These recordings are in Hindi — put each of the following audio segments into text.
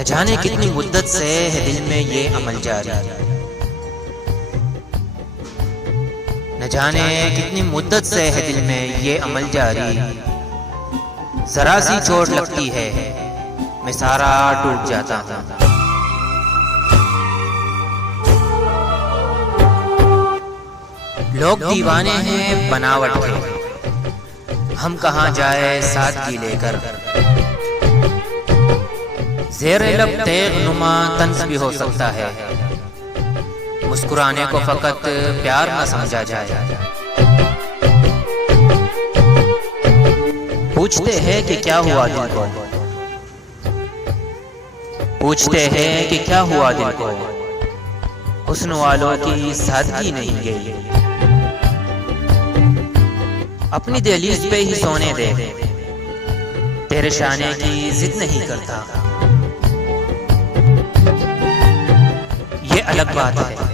न जाने कितनी मुद्दत से है दिल में ये अमल जारी, न जाने कितनी मुद्दत से है दिल में ये अमल जारी। जरा सी चोट लगती है मैं सारा टूट जाता हूँ। लोग दीवाने हैं बनावट के, हम कहाँ जाए सादगी लेकर। ज़ेर लब तेग नुमा तंस भी हो सकता है, मुस्कुराने को फकत प्यार न समझा जाए। पूछते हैं कि क्या हुआ दिल को, पूछते हैं कि क्या हुआ दिल को, हुस्न वालों की सादगी नहीं गई। अपनी दहलीज पे ही सोने दे, तेरे शाने की जिद नहीं करता। ये अलग बात है,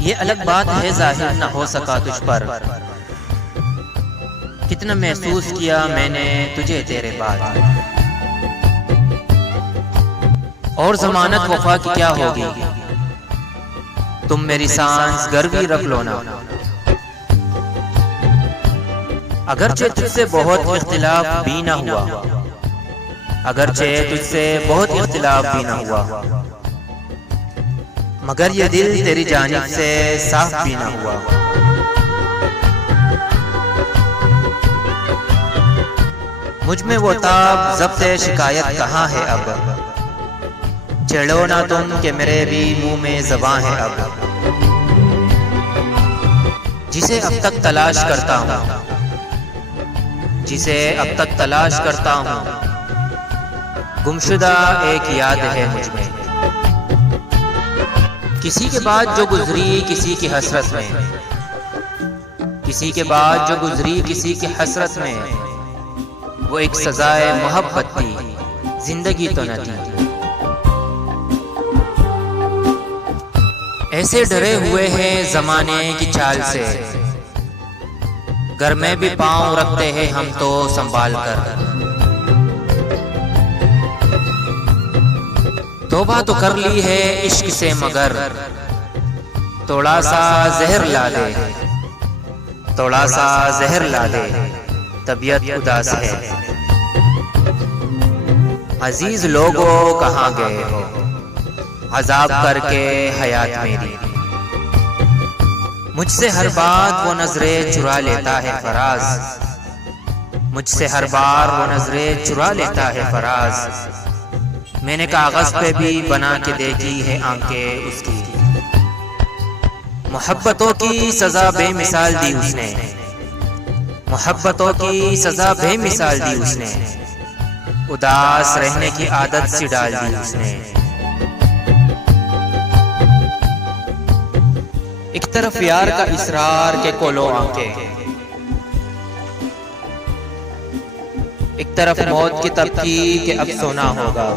ये अलग बात है जाहिर न हो सका तुझ पर। कितना महसूस किया मैंने तुझे तेरे बाद। और जमानत वफा की क्या होगी, तुम मेरी सांस गर्वी रख लो ना। अगरचे तुझसे बहुत इख्तिलाफ भी ना हुआ, अगरचे तुझसे बहुत इख्तिलाफ भी ना हुआ, मगर ये दिल तेरी जानिब से साफ भी ना हुआ। मुझ में वो ताब ज़ब्ते शिकायत कहाँ है अब, छेड़ो ना तुम कि मेरे भी मुंह में ज़बां है अब। जिसे अब तक तलाश करता हूँ, जिसे अब तक तलाश करता हूँ, गुमशुदा एक याद है मुझ में। किसी के बाद जो गुजरी किसी की हसरत में, किसी के बाद जो गुजरी किसी की हसरत में, वो एक सजाए मोहब्बत थी, जिंदगी तो न थी। ऐसे डरे हुए हैं जमाने की चाल से, घर में भी पांव रखते हैं हम तो संभाल कर। तौबा तो कर ली है इश्क से मगर थोड़ा सा जहर ला दे, थोड़ा सा जहर ला दे, तबीयत उदास है। अजीज लोगों कहाँ गए हो, अजाब करके हयात मेरी। मुझसे हर बात वो नजरें चुरा लेता है फराज, मुझसे हर बार वो नजरें चुरा लेता है फराज। मैंने कागज पे भी बना के देखी है आंखें उसकी, मोहब्बतों की सजा बेमिसाल दी उसने, मोहब्बतों की सजा बेमिसाल दी उसने। उदास रहने की आदत सी डाल दी उसने। एक तरफ यार का इसरार के कोलो आंखें, एक तरफ मौत की तबकी के अब सोना होगा।